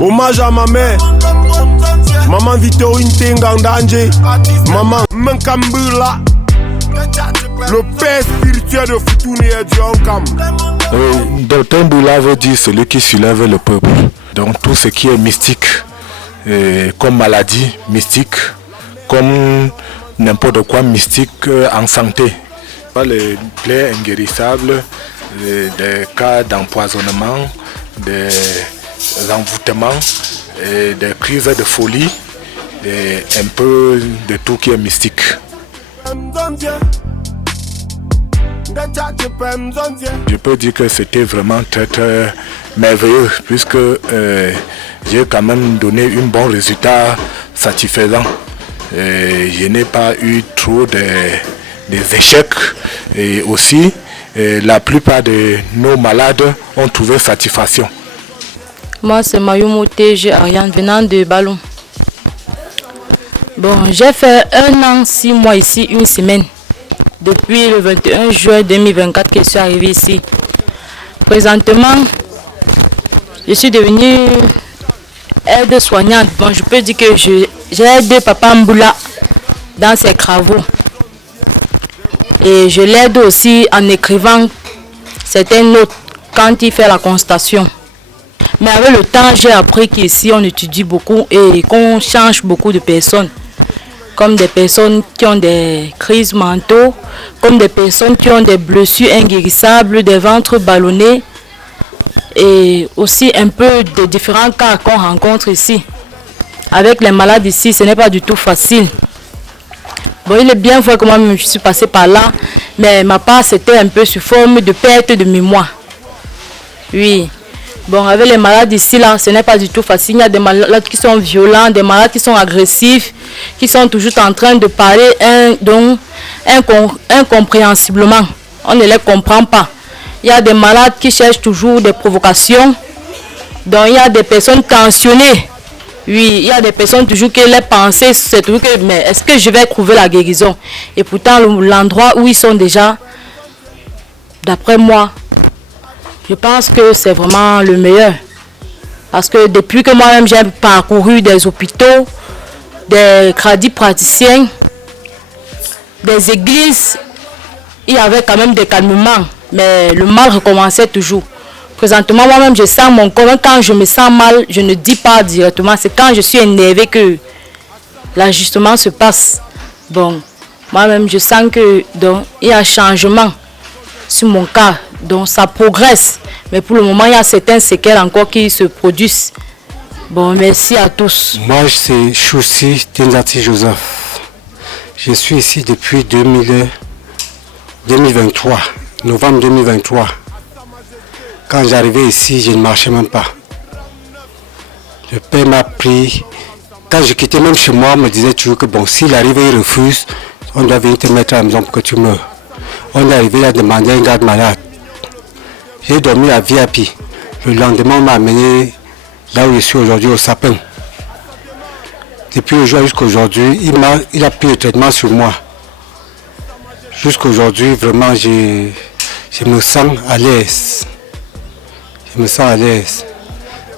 Hommage à ma mère, maman Victorine Tengandanje, maman Menkambula, le père spirituel de Futuni et Dionkam. Docteur Mboula veut dire celui qui soulève le peuple. Donc tout ce qui est mystique, comme maladie mystique, comme n'importe quoi mystique en santé. Les plaies inguérissables, des cas d'empoisonnement, des envoûtements, des crises de folie, et un peu de tout qui est mystique. Je peux dire que c'était vraiment très très merveilleux puisque j'ai quand même donné un bon résultat satisfaisant. Je n'ai pas eu trop des échecs et aussi la plupart de nos malades ont trouvé satisfaction. Moi c'est Mayumo TG Ariane venant de Ballon. Bon, j'ai fait 1 an, 6 mois ici, 1 semaine. Depuis le 21 juin 2024 que je suis arrivé ici. Présentement, je suis devenue aide-soignante. Bon, je peux dire que j'ai aidé Papa Mboula dans ses travaux. Et je l'aide aussi en écrivant certaines notes quand il fait la constatation. Mais avec le temps, j'ai appris qu'ici on étudie beaucoup et qu'on change beaucoup de personnes. Comme des personnes qui ont des crises mentaux, comme des personnes qui ont des blessures inguérissables, des ventres ballonnés et aussi un peu de différents cas qu'on rencontre ici. Avec les malades ici, ce n'est pas du tout facile. Bon, il est bien vrai que moi-même je suis passé par là, mais ma part c'était un peu sous forme de perte de mémoire. Oui. Bon, avec les malades ici, là, ce n'est pas du tout facile. Il y a des malades qui sont violents, des malades qui sont agressifs, qui sont toujours en train de parler incompréhensiblement. On ne les comprend pas. Il y a des malades qui cherchent toujours des provocations. Donc, il y a des personnes tensionnées. Oui, il y a des personnes toujours qui les pensées, c'est toujours que, mais est-ce que je vais trouver la guérison? Et pourtant, l'endroit où ils sont déjà, d'après moi, je pense que c'est vraiment le meilleur. Parce que depuis que moi-même j'ai parcouru des hôpitaux, des crédits praticiens, des églises, il y avait quand même des calmements. Mais le mal recommençait toujours. Présentement, moi-même, je sens mon corps. Quand je me sens mal, je ne dis pas directement. C'est quand je suis énervé que l'ajustement se passe. Bon, moi-même, je sens que donc, il y a un changement sur mon cas. Donc ça progresse, mais pour le moment il y a certains séquelles encore qui se produisent. Bon, merci à tous. Moi c'est Choussi Tenzati Joseph. Je suis ici depuis 2023, novembre 2023. Quand j'arrivais ici, je ne marchais même pas. Le père m'a pris. Quand je quittais même chez moi, on me disait toujours que bon, s'il arrive et il refuse, on doit venir te mettre à la maison pour que tu meurs. On est arrivé à demander un garde malade. J'ai dormi à VIP. Le lendemain, on m'a amené là où je suis aujourd'hui, au sapin. Depuis le jour jusqu'à aujourd'hui, il a pris le traitement sur moi. Jusqu'à aujourd'hui, vraiment, je me sens à l'aise. Je me sens à l'aise.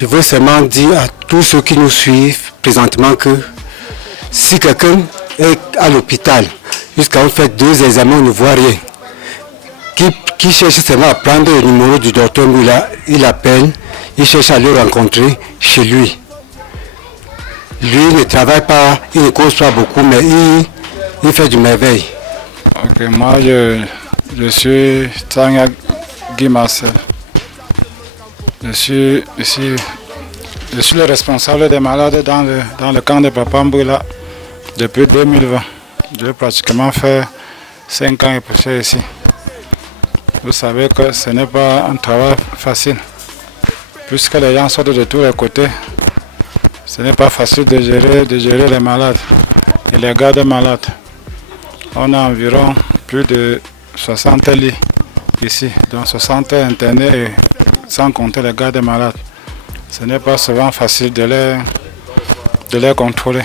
Je veux seulement dire à tous ceux qui nous suivent présentement que si quelqu'un est à l'hôpital, jusqu'à on fait 2 examens, on ne voit rien. Qui cherche seulement à prendre le numéro du docteur Mboula, il appelle, il cherche à le rencontrer chez lui. Lui ne travaille pas, il ne cause pas beaucoup, mais il fait du merveille. Ok, moi je suis Tanya Guy Marcel. Je suis le responsable des malades dans le camp de Papa Mboula depuis 2020. J'ai pratiquement fait 5 ans et poussé ici. Vous savez que ce n'est pas un travail facile, puisque les gens sortent de tous les côtés. Ce n'est pas facile de gérer les malades et les gardes malades. On a environ plus de 60 lits ici, donc 60 internés et sans compter les gardes malades. Ce n'est pas souvent facile de les contrôler.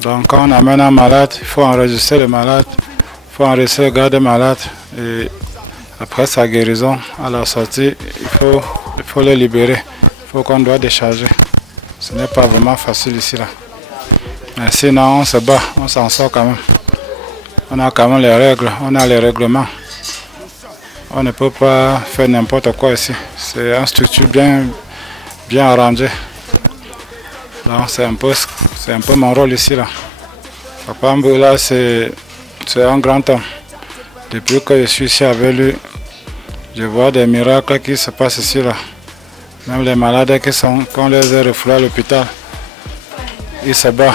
Donc quand on amène un malade, il faut enregistrer le malade, il faut enregistrer le garde malade et après sa guérison, à la sortie, il faut le libérer. Il faut qu'on doit décharger. Ce n'est pas vraiment facile ici là. Mais sinon, on se bat, on s'en sort quand même. On a quand même les règles, on a les règlements. On ne peut pas faire n'importe quoi ici. C'est une structure bien arrangée. Donc c'est un peu mon rôle ici là. Papa Mboula, c'est un grand homme. Depuis que je suis ici avec lui, je vois des miracles qui se passent ici là. Même les malades qu'on les a refoulés à l'hôpital, ils se battent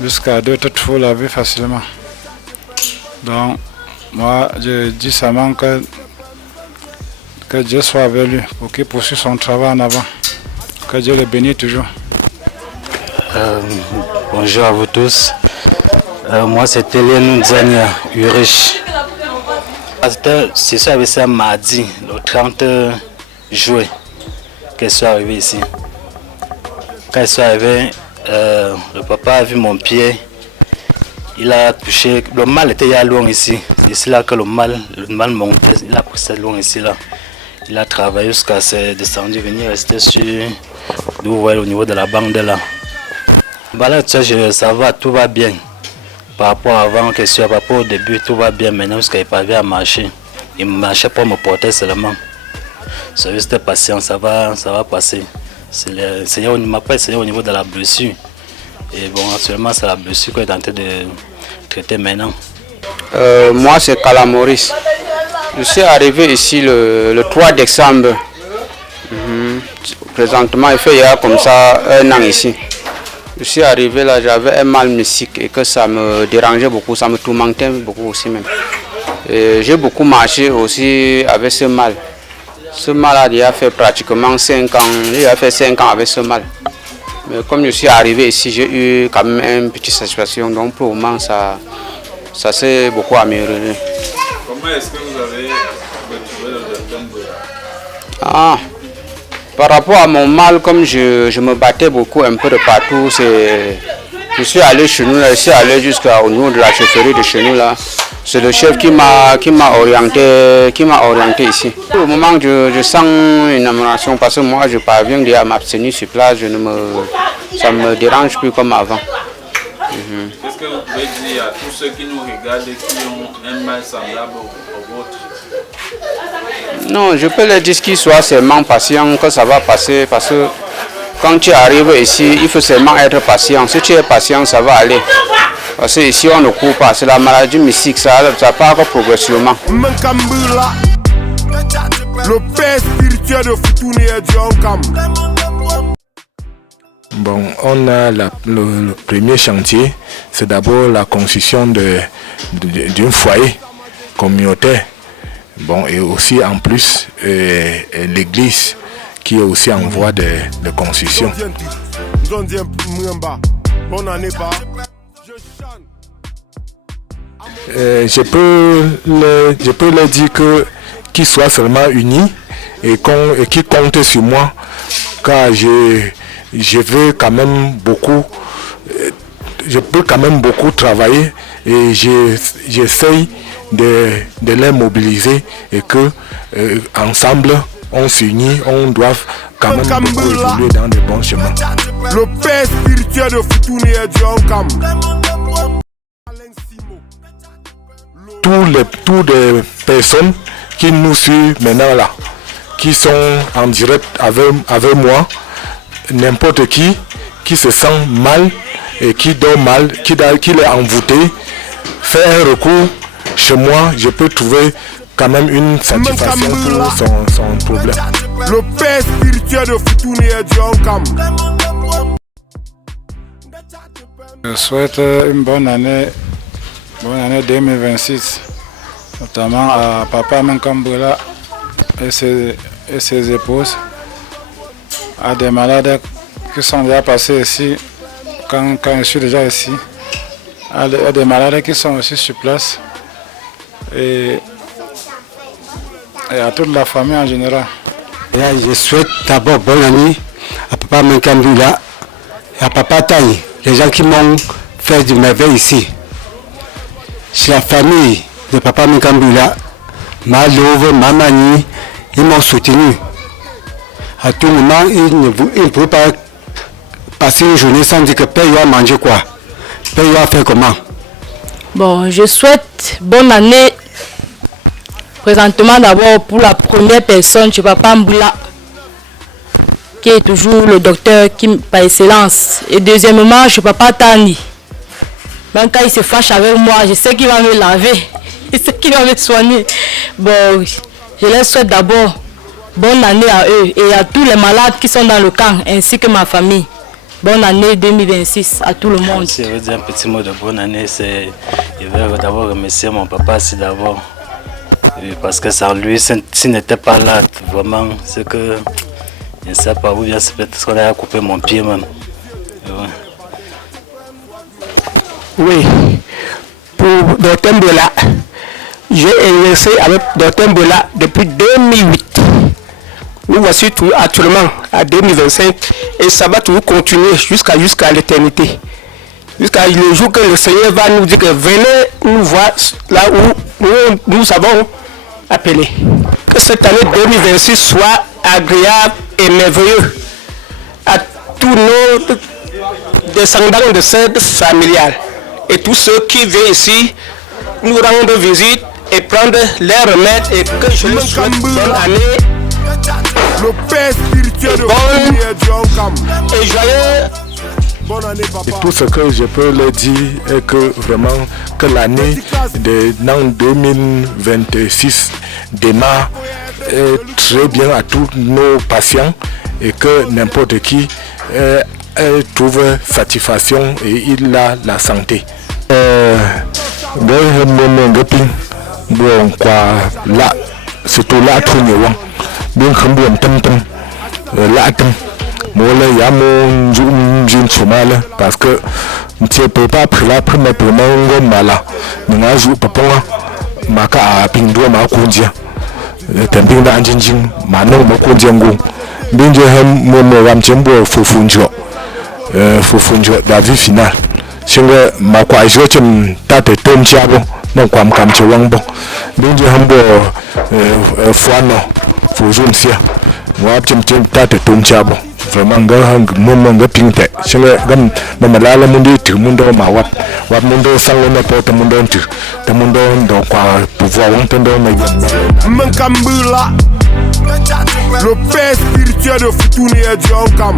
jusqu'à d'autres trouvent la vie facilement. Donc moi je dis seulement que Dieu soit avec lui pour qu'il poursuive son travail en avant. Que Dieu le bénisse toujours. Bonjour à vous tous. Moi c'est Eliane Nzania Urich. C'est ça avec ça mardi, le 30 juillet, qu'elle soit arrivée ici. Quand elle soit arrivée, le papa a vu mon pied. Il a touché. Le mal était il y a loin ici. C'est ici là que le mal montait. Il a poussé loin ici là. Il a travaillé jusqu'à se descendu, venir rester sur d'où vous voyez au niveau de la bande là. Bah là, ça va, tout va bien. Par rapport à avant, par rapport au début, tout va bien maintenant jusqu'à il parvient à marcher. Il marchait pour me porter seulement. C'est juste patient, ça va passer. Il m'a pas essayé au niveau de la blessure. Et bon, actuellement, c'est la blessure qu'on est en train de traiter maintenant. Moi, c'est Kala Maurice. Je suis arrivé ici le 3 décembre. Présentement, il fait il y a comme ça 1 an ici. Je suis arrivé là, j'avais un mal mystique et que ça me dérangeait beaucoup, ça me tourmentait beaucoup aussi même. J'ai beaucoup marché aussi avec ce mal. Ce mal-là, il a fait pratiquement 5 ans. Il a fait 5 ans avec ce mal. Mais comme je suis arrivé ici, j'ai eu quand même une petite satisfaction. Donc pour le moment, ça s'est beaucoup amélioré. Comment est-ce que vous avez retrouvé le docteur Mboula? Par rapport à mon mal, comme je me battais beaucoup un peu de partout, je suis allé chez nous, je suis allé jusqu'au niveau de la chefferie de chez nous là. C'est le chef qui m'a orienté ici. Au moment que je sens une amélioration, parce que moi je parviens à m'abstenir sur place, ça ne me dérange plus comme avant. Qu'est-ce que vous pouvez dire à tous ceux qui nous regardent et qui ont un mal semblable au vôtre? Non, je peux leur dire qu'ils soient seulement patients, que ça va passer, parce que quand tu arrives ici, il faut seulement être patient. Si tu es patient, ça va aller. Parce que ici, on ne court pas. C'est la maladie mystique, ça part progressivement. Le père spirituel de Futuni et Dionkam. Bon, on a le premier chantier, c'est d'abord la construction d'un foyer communautaire. Bon, et aussi en plus l'église qui est aussi en voie de construction. Je peux leur dire qu'ils soient seulement unis et qu'ils comptent sur moi, car je veux quand même beaucoup, je peux quand même beaucoup travailler et j'essaye de les mobiliser et que ensemble on s'unit, on doit quand même beaucoup évoluer dans de bons chemins. Le père spirituel de Futuni et Dionkam. Toutes les personnes qui nous suivent maintenant là, qui sont en direct avec moi, n'importe qui se sent mal et qui dort mal, qui est envoûté, fait un recours chez moi, je peux trouver quand même une satisfaction pour son problème. Le père spirituel de Futuni et Dionkam. Je souhaite une bonne année 2026, notamment à Papa Mboula et ses épouses, à des malades qui sont déjà passés ici, quand je suis déjà ici, à des malades qui sont aussi sur place. Et à toute la famille en général. Je souhaite d'abord bonne année à Papa Mboula et à Papa Taï, les gens qui m'ont fait du merveille ici. C'est la famille de Papa Mboula, ma Love, ma Mani, ils m'ont soutenu. À tout moment, ils ne pouvaient pas passer une journée sans dire que Père, il va manger quoi? Père, il va faire comment? Bon, je souhaite bonne année. Présentement, d'abord, pour la première personne, chez Papa Mboula, qui est toujours le docteur par excellence. Et deuxièmement, chez Papa Tani. Même quand il se fâche avec moi, je sais qu'il va me laver. Je sais qu'il va me soigner. Bon, je leur souhaite d'abord bonne année à eux et à tous les malades qui sont dans le camp, ainsi que ma famille. Bonne année 2026 à tout le monde. Si je veux dire un petit mot de bonne année, c'est je veux d'abord remercier mon papa, c'est d'abord. Parce que sans lui, s'il n'était pas là, vraiment, c'est que je ne sais pas où bien c'est peut-être qu'on a coupé mon pied même. Oui, pour Dr Mboula, j'ai exercé avec Dr Mboula depuis 2008. Nous voici actuellement à 2025 et ça va toujours continuer jusqu'à l'éternité. Jusqu'à le jour que le Seigneur va nous dire que venez nous voir là où nous avons appelé. Que cette année 2026 soit agréable et merveilleuse à tous nos descendants de cette familiale et tous ceux qui viennent ici nous rendre visite et prendre leurs remèdes et que je leur souhaite bonne année. Le père spirituel de Futuni et Djonkam. Et joyeux. Et tout ce que je peux leur dire est que vraiment que l'année de 2026 démarre très bien à tous nos patients et que n'importe qui trouve satisfaction et il a la santé. Bon, quoi, là, c'est tout là, tout le monde. Bien comme bien là, moi là, il y a mon jeune chemin parce que tu ne peux pas prendre la première malade. Mais là, je ne peux pas ma pindoua ma condia. Temping da anjing, ma no ma condia go. Bien je hem mo ramchembo fofunjo. Fofunjo da vie finale. Chinga ma kwa je chum tate tom chiabo. Non kwam kam chewangbo. Bien je hambo foano. Fujum sia. Moi chum tate tom chiabo. Vraiment nga pinte chinga gam malala mundi tu mundo ma wap mundo sango na porta mundo tu ta mundo ndo kwa pouvoir entendre na Mankambula, le père spirituel de Futuni et Djonkam.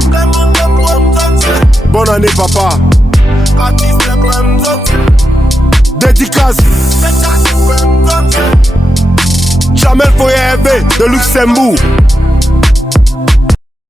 Bonne année papa. Dédicace Jamel Foyebe de Luxembourg.